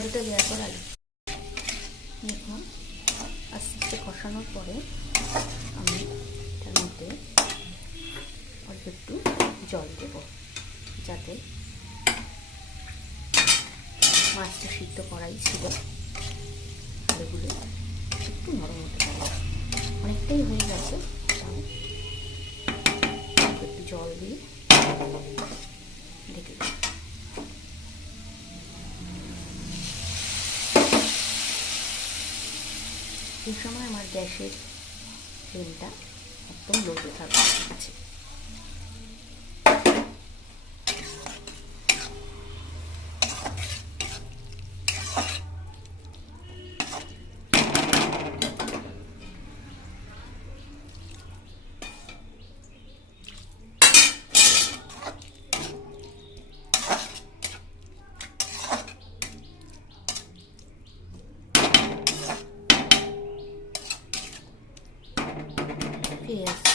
আলুটা দেওয়ার পর আলু দেখুন আস্তে আস্তে কষানোর পরে আমি এটার মধ্যে অল্প একটু জল দেব, যাতে মাছটা সিদ্ধ করাই ছিল, আলুগুলো একটু নরম হতে পারে। অনেকটাই হয়ে গেছে, তাও একটু জল দিয়ে ঢেকে দিই। এই সময় আমার গ্যাসের ফ্লেমটা একদম লোতে আছে। ফিরে আসছি।